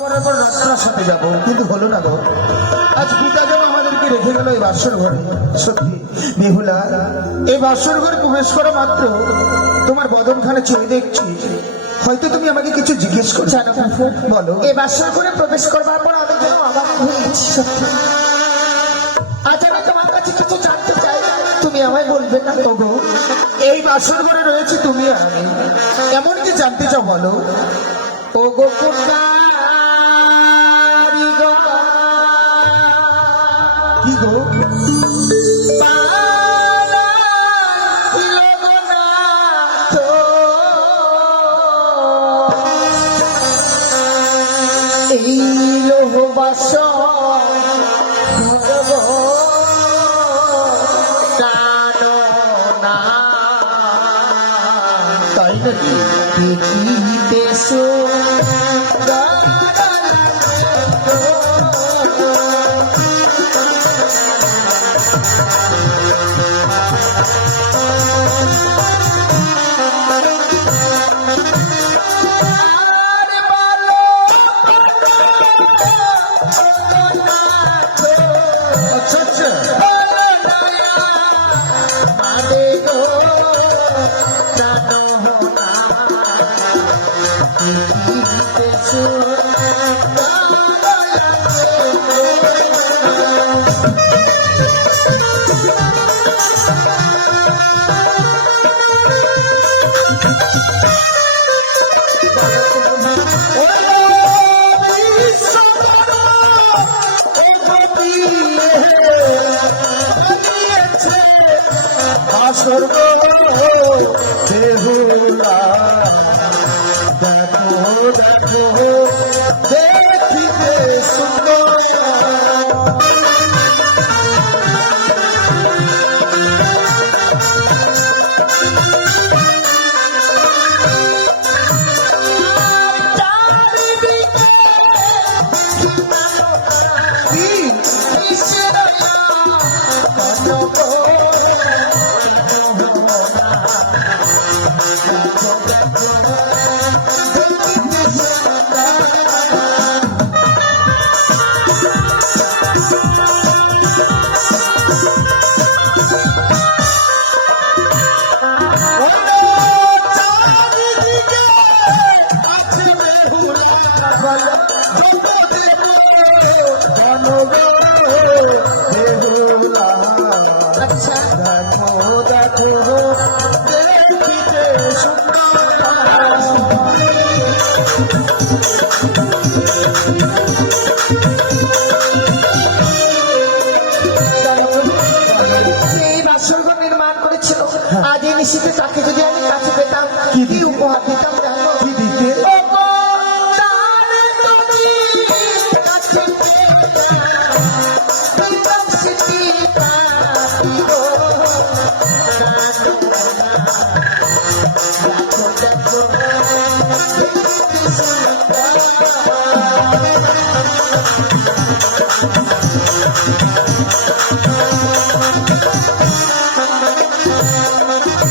পর রাত্রার সাথে যাবো, কিন্তু হলো না গো। আজ পিতা যেন আমাদেরকে রেখে গেল এই বাসর ঘরে। সত্যি বেহুলা, এই বাসর ঘরে প্রবেশ করা মাত্র তোমার বদনখানে চলে দেখছি, হয়তো তুমি আমাকে কিছু জিজ্ঞেস করছো। বলো। এই বাসর ঘরে প্রবেশ করবার পর আমি যেন অবাক হয়ে গেছি। সত্যি আজ আমি তোমার কাছে কিছু জানতে চাই, তুমি আমায় বলবে না? ওগো, এই বাসর ঘরে রয়েছে তুমি আর আমি, এমন কি জানতে চাও বলো? ও গো কুন্ডারি গো, কি গো? এই লোহ বাসর তাই নাকি? দেখিতে আচ্ছা আচ্ছা, বাসর বেহুলা দেখো দেখো দেখিতে সুন্দর। আচ্ছা দেখো দেখো দেখিতে এই বাসরঘর নির্মাণ করেছিল, আজ এই নিশীথে তাকে যদি আমি কাছে পেতাম, কি উপহার দিতাম জানো? কি দিতে?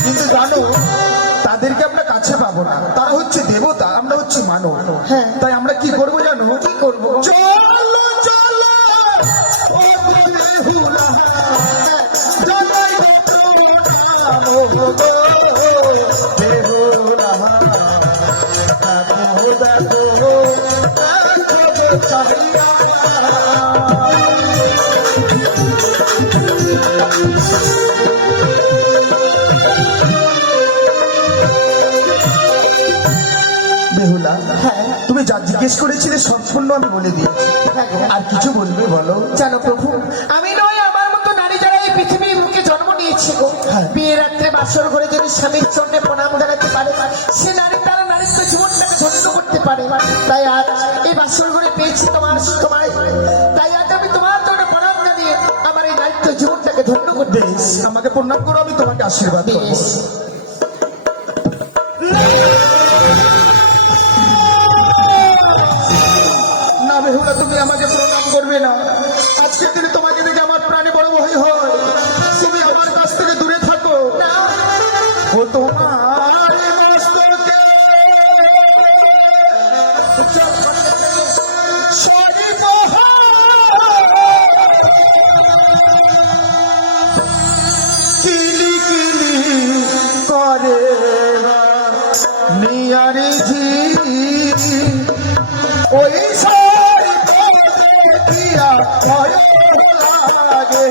কিন্তু জানো, তাদেরকে আমরা কাছে পাবো না, তারা হচ্ছে দেবতা, আমরা হচ্ছে মানব। হ্যাঁ। তাই আমরা কি করবো জানো? কি করবো? চলো চলো ও বেহুলা, জানাই প্রণাম ও গো বেহুলা, দেখো দেখো দেখো চাহিয়া। বেহুলা, হ্যাঁ তুমি যা জিজ্ঞেস করেছিলে সম্পূর্ণ আমি বলে দিয়েছি, হ্যাঁ গো। আর কিছু বলবে বলো? জানো প্রভু, আমি নয় আমার মতো নারী যারা এই পৃথিবীর বুকে জন্ম নিয়েছে গো, হ্যাঁ। বিয়ে রাত্রে বাসর ঘরে যদি স্বামীর চরণে প্রণাম জানাতে পারে, সে নারী তারা নারীত্ব জীবনটাকে ধন্য করতে পারে। তাই আজ এই বাসর ঘরে পেয়েছি তোমার তোমায়, তাই আজ আমি তোমার জন্য প্রণাম জানিয়ে আমার এই নারীত্ব জীবনটাকে ধন্য করতে। বেশ, আমাকে প্রণাম করো, আমি তোমাকে আশীর্বাদ করবো। বেশ। না বেহুলা, তুমি আমাকে প্রণাম করবে না, আজকের দিনে তোমাকে দেখে আমার প্রাণে বড় ভয় হয়, তুমি আমার কাছ থেকে দূরে থাকো। ও তোমার মস্তকে ওই সারি দেখিয়া ভয় লাগে।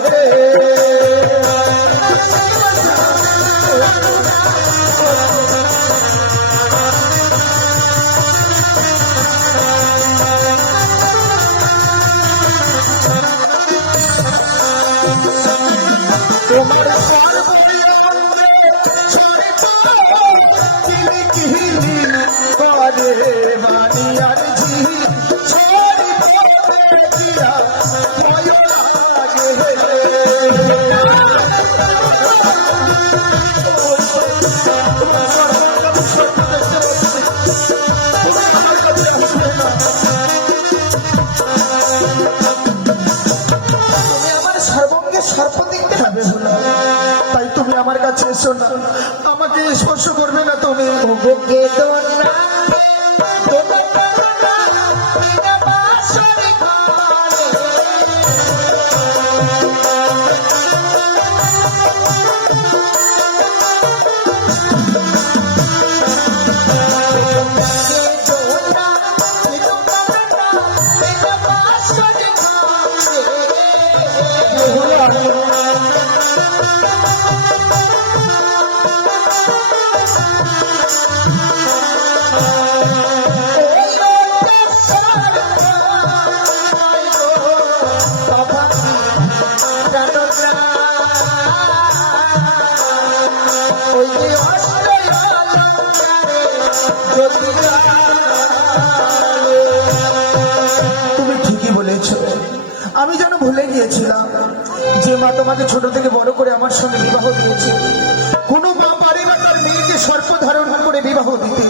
তোমার সর্বঙ্গে কিলিকিলি করে বানিয়ার ঝি ছড়ি দিয়া ভয় লাগে। তুমি আমার সর্বঙ্গে সর্প দেখতে পাবে না। তাই তুমি আমার কাছে এসো না, আমাকে স্পর্শ করবে না তুমি। বুকে দোনা দোনা দোনা বিনা বাসরে ঘরে দোনা দোনা বিনা বাসরে তুমি ঠিকই বলেছ, আমি যেন ভুলে গিয়েছিলাম যে মা তোমাকে ছোট থেকে বড় করে আমার সঙ্গে বিবাহ দিয়েছে। কোনো মা পারে না তার মেয়েকে সর্প ধারণ করে বিবাহ দিতে।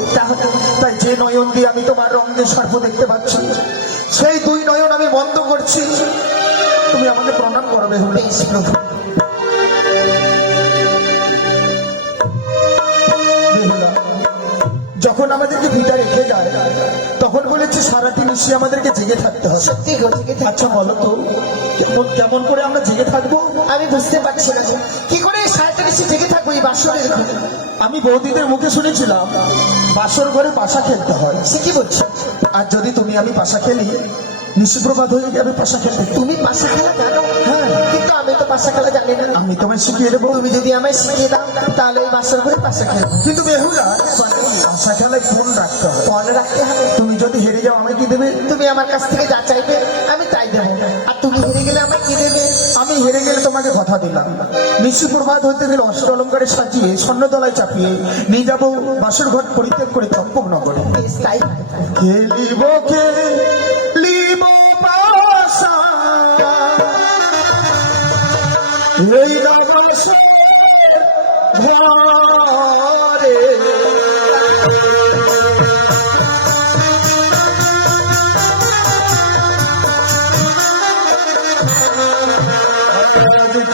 তাই যে নয়ন দিয়ে আমি তোমার রঙে সর্প দেখতে পাচ্ছি, সেই দুই নয়ন আমি বন্ধ করছি। তুমি আমাকে প্রণাম করবে। বেশ প্রভু। বেহুলা, যখন আমাদেরকে ভিটা রেখে যায় তখন বলেছে সারাটি নিশি আমাদেরকে জেগে থাকতে হবে। সত্যি গতিকে আচ্ছা বলো তো, কেমন করে আমরা জেগে থাকবো? আমি বুঝতে পারছি না কি করে সারাটা নিশি জেগে থাকবো এই বাসরের ঘরে। আমি বৌদিদের মুখে শুনেছিলাম বাসর ঘরে পাশা খেলতে হয়। সে কি বলছো? আর যদি তুমি আমি পাশা খেলি, নিশিপ্রভাত হয়ে যাবে পাশা খেলতে। তুমি পাশা খেলা জানো? হ্যাঁ, কিন্তু আমি তো পাশা খেলা জানি না। আমি তোমায় শিখিয়ে দেবো। তুমি যদি আমায় শিখিয়ে দাও তাহলে এই বাসর ঘরে পাশা খেলবো। কিন্তু বেহুলা, পাশা খেলায় ফোন রাখতে হবে। মনে রাখতে হবে। তুমি যদি হেরে যাও আমায় কি দেবে? তুমি আমার কাছ থেকে যা চাইবে আমি তাই দেবো। আর তুমি হেরে গেলে আমায় কি দেবে? আমি হেরে গেলে তোমাকে কথা দিলাম, নিশিপ্রভাত হতে গেলে অষ্ট অলঙ্কারে সাজিয়ে স্বর্ণতলায় চাপিয়ে নিয়ে যাবো বাসর ঘর পরিত্যাগ করে চম্পক নগরে। বেশ তাই। খেলিব খেলিব পাশা এই রাগাসের ঘরে।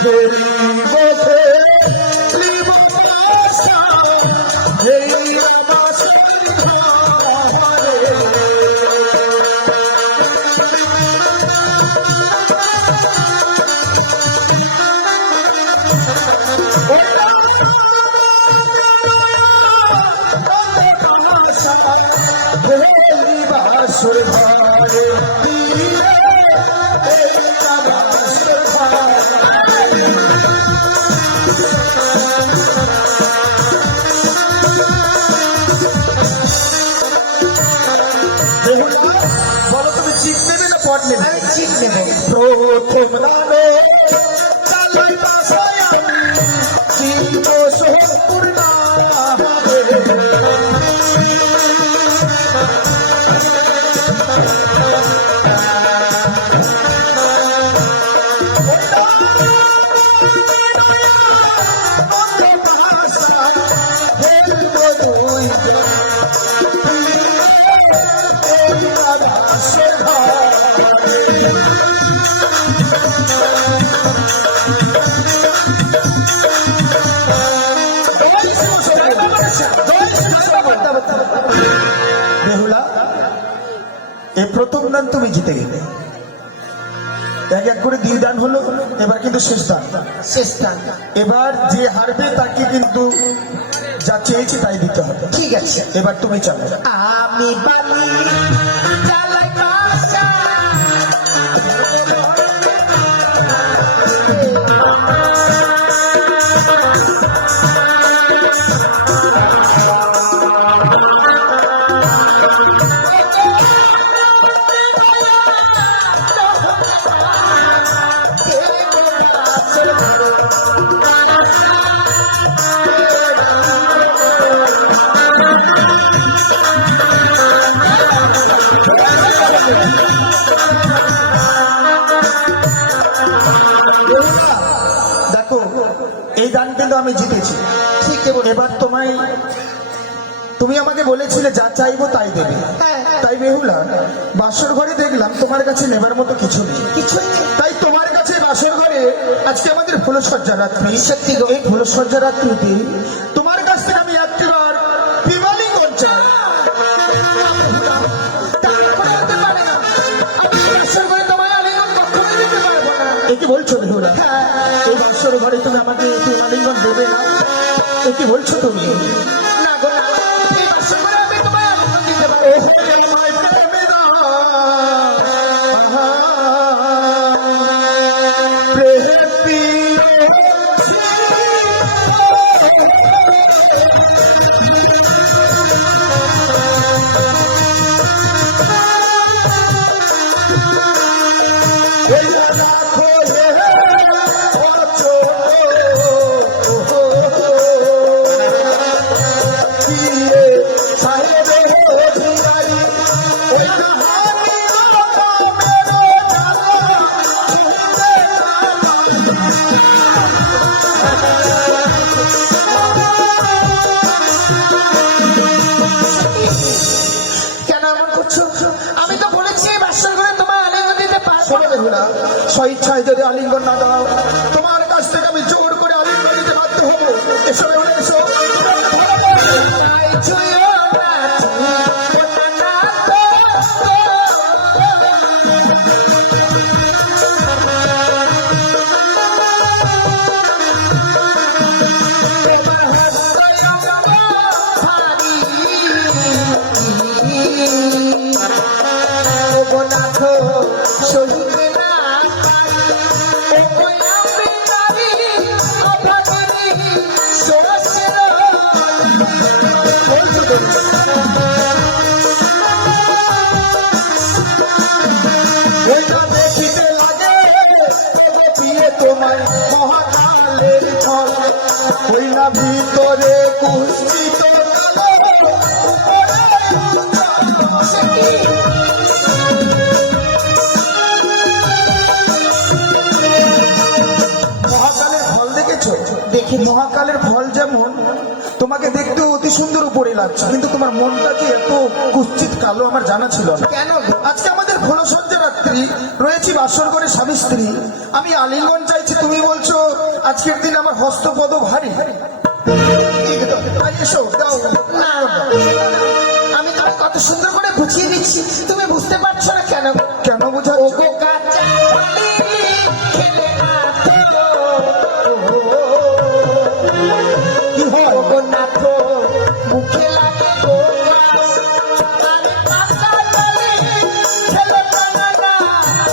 খেলিব খেলিব পাশা এই রাগাসের ঘরে। বাসর ঘরে দিয়ে এই বাসর ঘরে। বলো তুমি চিপ নেবে না পট নেবে? আমি ঠিক নেবো। প্রথম নামে চালাই বাসায় আমি চিব সম্পূর্ণা হবে। বেহুলা, এই প্রথম দান তুমি জিতে গেলে। এক এক করে 2 দান হলো, এবার কিন্তু শেষ দান। শেষ দান। এবার যে হারবে তাকে কিন্তু যা চেয়েছি তাই দিতে হবে। ঠিক আছে। এবার তুমি চালো। আমি বালি জ্বালাই দেখো এই গান কিন্তু আমি জিতেছি, ঠিক বলে এবার তুমি আমাকে বলেছিলে যা চাইবো তাই দেবে। হ্যাঁ। তাই বেহুলা বাসর ঘরে দেখলাম তোমার কাছে নেবার মতো কিছু নেই, কিছু তাই তোমার কাছে বাসর ঘরে আজকে আমাদের ফুলসজ্জা রাত্রি। সত্যি গো। এই ফুলসজ্জা রাত্রিতে তোমার কাছ থেকে আমি একটিবার বিমালিঙ্গন চাই। এ কি বলছো বেহুলা? এই বাসর ঘরে তুমি আমাকে বিমালিঙ্গন দেবে না, এ কি বলছো তুমি? না গো না, এই বাসর ঘরে আমি তোমায় আলিঙ্গন দিতে পারবো। কেন এমন করছো? আমি তো বলেছি এই বাসর ঘরে তোমায় আলিঙ্গন দিতে পারবো না। বেহুলা স্বইচ্ছায় যদি আলিঙ্গন না দাও তোমার কাছ থেকে আমি জোর করে আলিঙ্গন দিতে বাধ্য হবো। এসো বেহুলা এসো। তাই ছুঁয়ো না, ছুঁয়ো না তো। এটা দেখিতে লাগে দিয়ে তোমায় মহাকালের ফল, ওই না ভিতরে কুষ্ঠিত মহাকালের ফল দেখেছো? দেখি মহাকালের ফল যেমন তোমাকে দেখতে অতি সুন্দর উপরে লাগছে, কিন্তু তোমার মনটা যে এত কুৎসিত কালো আমার জানা ছিল না। কেন? আজকে আমাদের ফুলসজ্জা রাত্রি, রয়েছি বাসর করে স্বামী স্ত্রী, আমি আলিঙ্গন চাইছি, তুমি বলছো আজকের দিন আমার হস্তপদ ভারী। তাই এসো দাও। না, আমি তোমায় কত সুন্দর করে বুঝিয়ে দিচ্ছি, তুমি বুঝতে পারছো না কেন? কেন বোঝা? ওগো কাঁচা কলি খেলে না তো। কি হয়? ওগো না তো, মুখে লাগে গো গাছ। আরে কাঁচা কলি খেলে না না,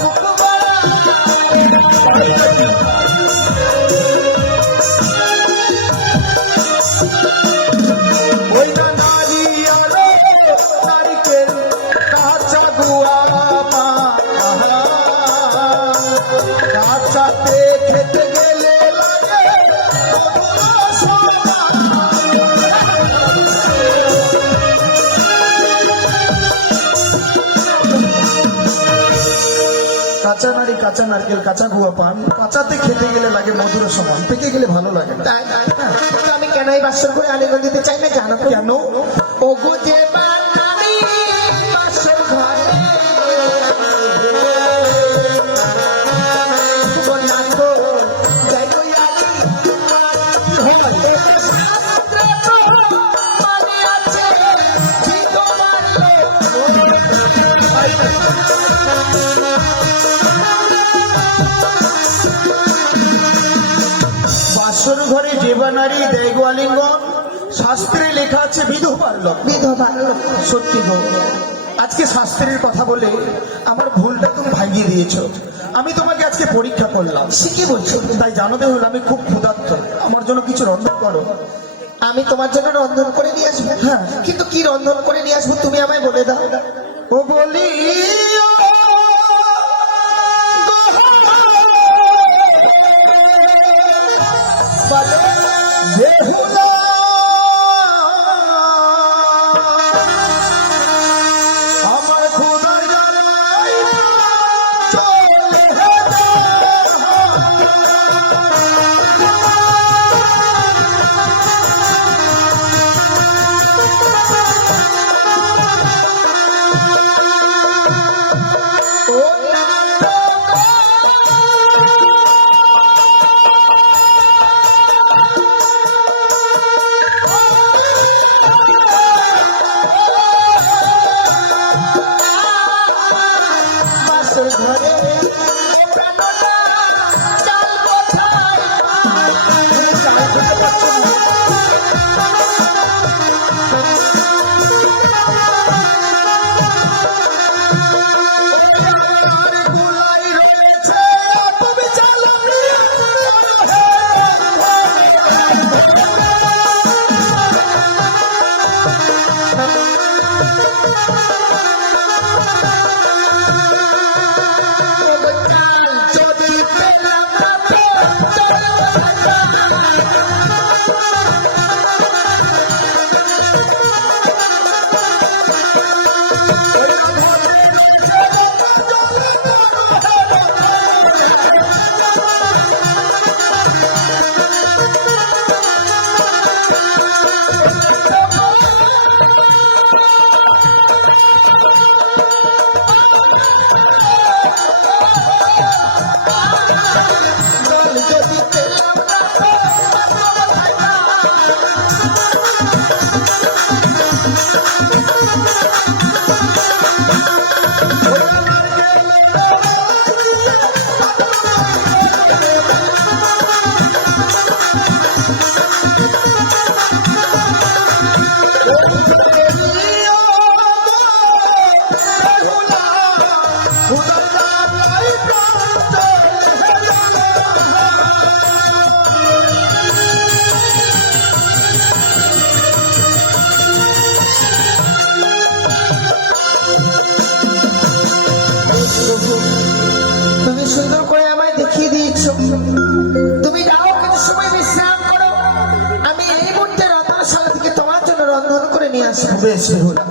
মুখ বড়া। ওই না নারিয়ালো নারিকেল কাঁচা গুয়া মা, কাঁচাতে খেতে গেলে লাগে মধুর সমান। কাঁচা নারী কাঁচা নারকেল কাঁচা গুয়া পান, কাঁচাতে খেতে গেলে লাগে মধুর সমান, পেকে গেলে ভালো লাগে না। তাই তো আমি কেন এই বাসর করে আলিঙ্গন দিতে চাই না জানো তো? কেন? ওগো যে বাঙালি বাসর ঘরে ওগো না তো, যাই গো আলি শাস্ত্রে তো মানে আছে কি তোমার বাসর ঘরে দেবা নারী দেয় আলিঙ্গন, শাস্ত্রে লেখা আছে বিধবার লোক। বিধবা লোক। সত্যি গো, আজকে শাস্ত্রের কথা বলে আমার ভুলটা তুমি ভাঙিয়ে দিয়েছো। আমি তোমাকে আজকে পরীক্ষা করলাম, সে কি বলছো? তাই জানাতে হলো আমি খুব ক্ষুধার্ত, আমার জন্য কিছু রন্ধন করো। আমি তোমার জন্য রন্ধন করে নিয়ে আসবো। হ্যাঁ। কিন্তু কি রন্ধন করে নিয়ে আসবো তুমি আমায় বলে দাও। ও বলি বেহুলা, আমার ক্ষুধার জ্বালা বাসর ঘরে প্রাণটা চাল কোথায় গুলাই রয়েছে তুমি চালাবি চাল যদি পেলাম না তুমি সুন্দর করে আমায় দেখিয়ে দিয়েছো তুমি যাও কিছু সময় বিশ্রাম করো আমি এই মুহূর্তে রতনশালা থেকে তোমার জন্য রন্ধন করে নিয়ে আসবো বেশ বেহুলা